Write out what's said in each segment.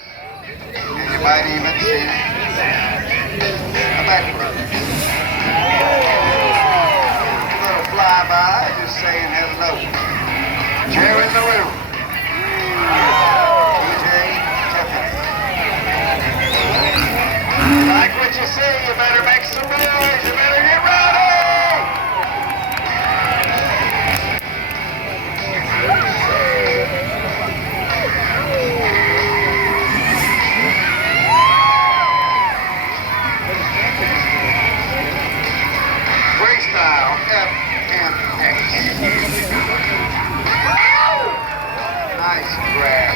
And you might even see a back brother. A little flyby, just saying hello. Jared LaRue. TJ Tiffany. Like what you see, you better make some noise. You better get ready. Freestyle FMX. Nice grab.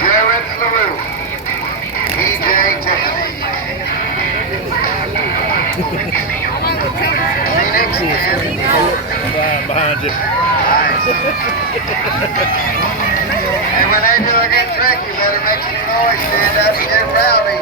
Jared LaRue. TJ Tiffany. Phoenix and behind you. nice. And when they do a good trick, you better make some noise, stand up and get rowdy.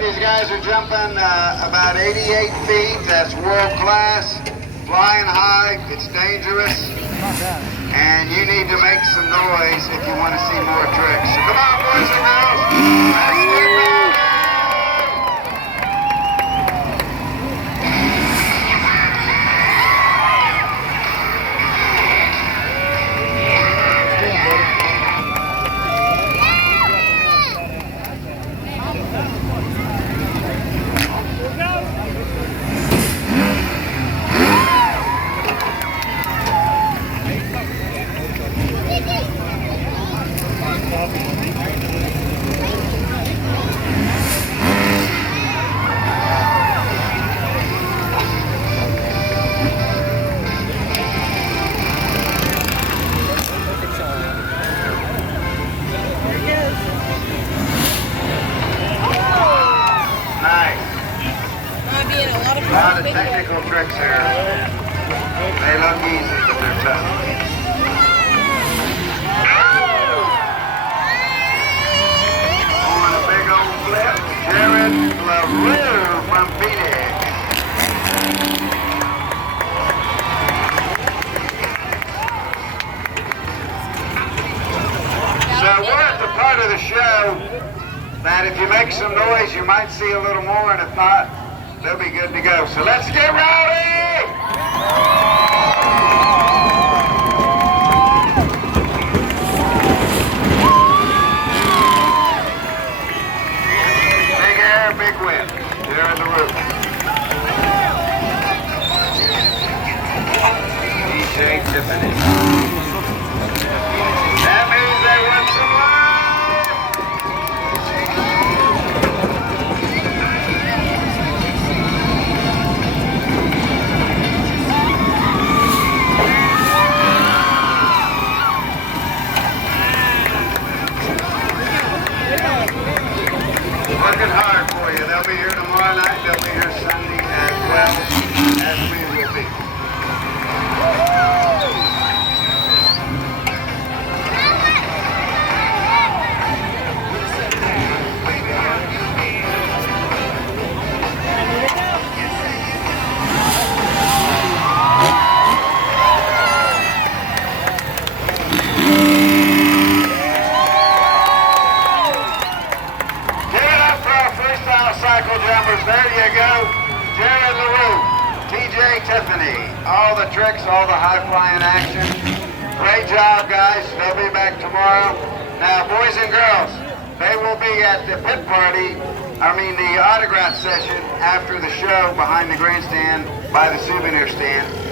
These guys are jumping about 88 feet. That's world class. Flying high. It's dangerous. And you need to make some noise if you want to see more tricks. So come on, boys and girls. Let's get ready. A lot of technical tricks here. They look easy, but they're tough. On a big old flip, Jared LaRue from Phoenix. So we're at the part of the show that if you make some noise, you might see a little more, and if not, they'll be good to go. So let's get rowdy! Big air, big wind. There in the roof. TJ Tiffany. That means they want some love. Working hard for you. They'll be here tomorrow night. They'll be here Sunday as well as we will be. Cycle jumpers, there you go. Jared LaRue, TJ Tiffany, all the tricks, all the high flying action. Great job, guys. They'll be back tomorrow. Now, boys and girls, they will be at the pit party, the autograph session after the show behind the grandstand by the souvenir stand.